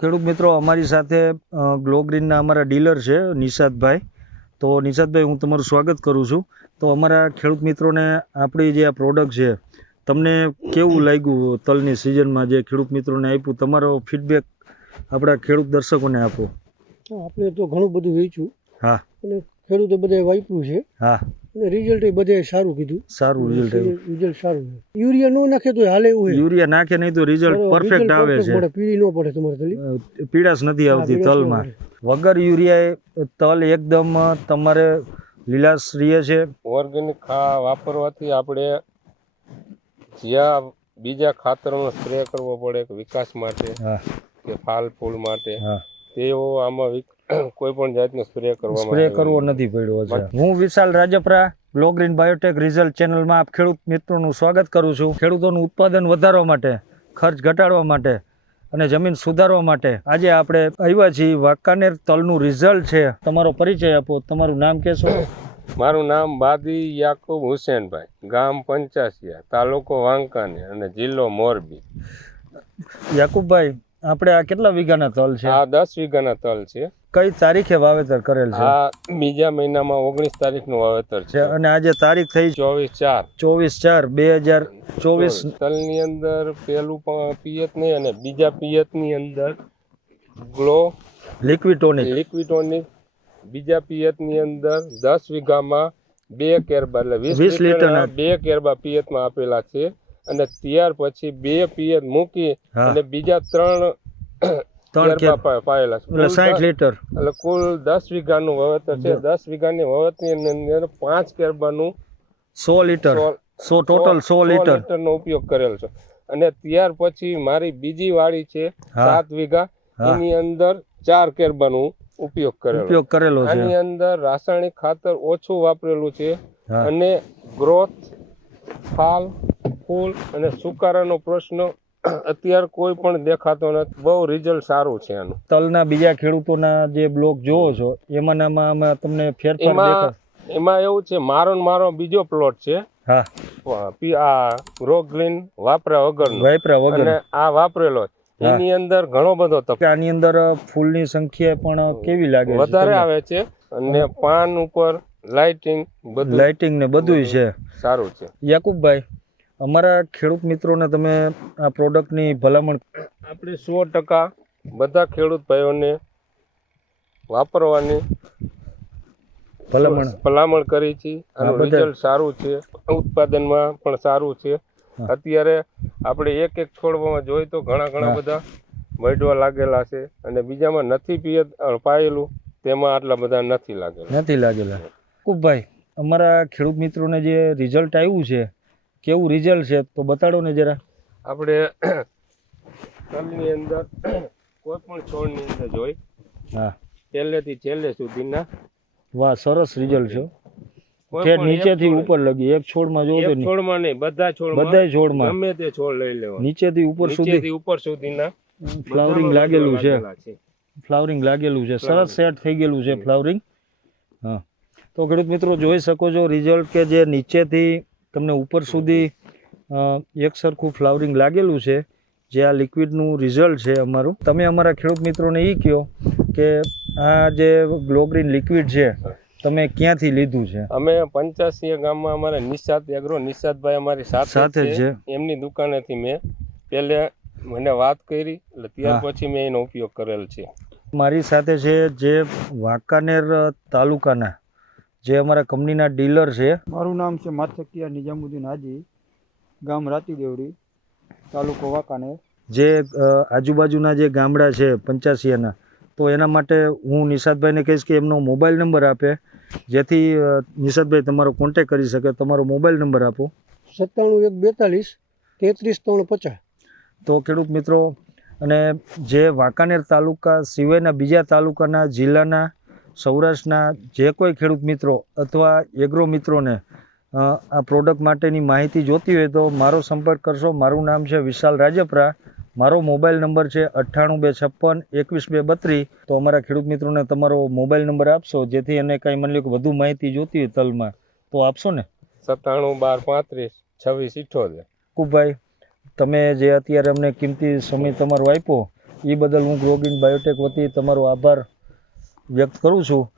ખેડૂત મિત્રો અમારી સાથે ગ્લો ગ્રીનના અમારા ડીલર છે નિષાદભાઈ. તો નિષાદભાઈ, હું તમારું સ્વાગત કરું છું. તો અમારા ખેડૂત મિત્રોને આપણી જે આ પ્રોડક્ટ છે, તમને કેવું લાગ્યું? તલની સિઝનમાં જે ખેડૂત મિત્રોને આપ્યું, તમારો ફીડબેક આપણા ખેડૂત દર્શકોને આપો. આપણે તો ઘણું બધું વેચ્યું. હા. અને ખેડૂતો બધે વાપર્યું છે. હા. અને રિઝલ્ટ એ બધે સારું કીધું. સારું રિઝલ્ટ સારું છે. યુરિયા ન નાખે તો હાલે એવું. યુરિયા નાખે નહીં તો રિઝલ્ટ પરફેક્ટ આવે છે. પીળી ન પડે તમારે તલી. પીળાશ નથી આવતી તલમાં. વગર યુરિયાએ તલ એકદમ તમારે લીલાશ રહે છે. ઓર્ગેનિક વાપરવાથી આપણે જ્યાં બીજા ખાતરનો સ્પ્રે કરવો પડે વિકાસ માટે કે ફાલ ફૂલ માટે, તેઓ આમાં કોઈ પણ જાતનો સ્પ્રે કરવો નથી પડ્યો છે. હું Vishal Rajpara, Glow Green Biotech result ચેનલમાં આપ ખેડૂત મિત્રોનું સ્વાગત કરું છું. ખેડૂતોનું ઉત્પાદન વધારવા માટે, ખર્ચ ઘટાડવા માટે અને જમીન સુધારવા માટે આજે આપણે આવ્યા છીએ. વાંકાનેર તલનું રિઝલ્ટ છે. તમારો પરિચય આપો. તમારું નામ કહેશો? મારું નામ બાદી યાકુબ હુસેનભાઈ, ગામ પંચાસિયા, તાલુકો વાંકાનેર અને જિલ્લો મોરબી. યાકુબભાઈ, આપણે આ કેટલા વીઘાના તલ છે? આ 10 વીઘાના તલ છે. કઈ તારીખે વાવેતર કરેલ છે? આ બીજા મહિનામાં 19 તારીખનું વાવેતર છે. અને આજે તારીખ થઈ 24/4/2024. તલની અંદર પેલું પિયત નહીં અને બીજા પિયતની અંદર ગ્લો લિક્વિટોનિક બીજા પિયતની અંદર 10 વીઘામાં 2 કેરબા એટલે 20 લીટરના 2 કેરબા પિયતમાં આપેલા છે. અને ત્યાર પછી 2 પિયત મૂકી અને બીજા 3 કેરબા પાયેલા છે. 60 લીટર એટલે કુલ 10 વીઘાનું વાવેતર છે. 10 વીઘાની વાવેતરની અંદર 5 કેરબાનું 100 લીટર ટોટલ 100 લીટરનો ઉપયોગ કરેલ છે. અને ત્યાર પછી મારી બીજી વાડી છે 7 વીઘા, એની અંદર 4 કેરબાનું ઉપયોગ કરેલો છે. આની અંદર રાસાયણિક ખાતર ઓછું વાપરેલું છે અને ગ્રોથ, ફાલ, ફૂલ અને સુકારાનો પ્રશ્ન અત્યારે કોઈ પણ દેખાતો નથી. બહુ રિઝલ્ટ સારું છે આનું. તલના બીજા ખેડૂતોના જે બ્લોગ જોવો છો એમાં તમને ફેરફાર દેખાય? એમાં એવું છે, મારો બીજો પ્લોટ છે. હા. આ ગ્લો ગ્રીન વાપરા વગર અને આ વાપરેલો, એની અંદર ઘણો બધો તફાવત. આની અંદર ફૂલની સંખ્યા પણ કેવી લાગે છે? વધારે આવે છે અને પાન ઉપર લાઇટિંગ ને બધું છે. સારું છે. યાકુબભાઈ, અમારા ખેડૂત મિત્રોને તમે આ પ્રોડક્ટની ભલામણ? આપણે 100% બધા ખેડૂત ભાઈઓને વાપરવાની ભલામણ કરી છે. આનું રિઝલ્ટ સારું છે. ઉત્પાદનમાં પણ સારું છે. અત્યારે આપણે એક છોડવામાં જોઈએ તો ઘણા બધા વૈડવા લાગેલા છે અને બીજામાં નથી પાયેલું, તેમાં આટલા બધા નથી લાગેલા. યાકુબભાઈ, અમારા ખેડૂત મિત્રોને જે રિઝલ્ટ આવ્યું છે, કેવું રિઝલ્ટ છે તો બતાડો ને જરા. આપણે તલની અંદર કોઈ પણ છોડની અંદર જોઈ, પહેલેથી છેલ્લે સુધીના. વાહ, સરસ રિઝલ્ટ છે. નીચેથી ઉપર લગી એક છોડમાં જો તો છોડમાં નહીં, બધા છોડમાં ગમે તે છોડ લઈ લેવા, નીચેથી ઉપર સુધીના ફ્લાવરિંગ લાગેલું છે. સરસ સેટ થઈ ગયેલું છે ફ્લાવરિંગ. હા, તો ખેડૂત મિત્રો જોઈ શકો છો રિઝલ્ટ કે જે નીચેથી તમને ઉપર સુધી એક સરખું ફ્લાવરિંગ લાગેલું છે. જે આ લિક્વિડનું રિઝલ્ટ છે અમારું. તમે અમારા ખેડૂત મિત્રોને એ કહો કે આ જે ગ્લો ગ્રીન લિક્વિડ છે તમે ક્યાંથી લીધું છે? અમે પંચાસિયા ગામમાં અમારા નિષાદભાઈ અમારી સાથે છે. એમની દુકાનેથી મેં પહેલે મને વાત કરી, એટલે ત્યાર પછી મેં એનો ઉપયોગ કરેલ છે. મારી સાથે છે જે વાંકાનેર તાલુકાના જે અમારા કંપનીના ડીલર છે. મારું નામ છે માથકિયા નિજામુદ્દીન હાજી, ગામ રાતીદેવડી, તાલુકો વાંકાનેર. જે આજુબાજુના જે ગામડા છે પંચાસિયાના, તો એના માટે હું નિષાદભાઈને કહીશ કે એમનો મોબાઈલ નંબર આપે, જેથી નિષાદભાઈ તમારો કોન્ટેક કરી શકે. તમારો મોબાઈલ નંબર આપો. 97 142 33 350. તો ખેડૂત મિત્રો, અને જે વાંકાનેર તાલુકા સિવાયના બીજા તાલુકાના, જિલ્લાના, સૌરાષ્ટ્રના જે કોઈ ખેડૂત મિત્રો અથવા એગ્રો મિત્રોને આ પ્રોડક્ટ માટેની માહિતી જોતી હોય તો મારો સંપર્ક કરશો. મારું નામ છે વિશાલ રાજપરા. મારો મોબાઈલ નંબર છે 98 256 21 232. તો અમારા ખેડૂત મિત્રોને તમારો મોબાઈલ નંબર આપશો, જેથી એને કાંઈ માની લો કે વધુ માહિતી જોતી હોય તલમાં તો આપશો ને? 97 12 35 26 78. કુભાઈ, તમે જે અત્યારે અમને કિંમતી સમય તમારો આપ્યો એ બદલ હું ગ્રોગિન બાયોટેક વતી તમારો આભાર વ્યક્ત કરું છું.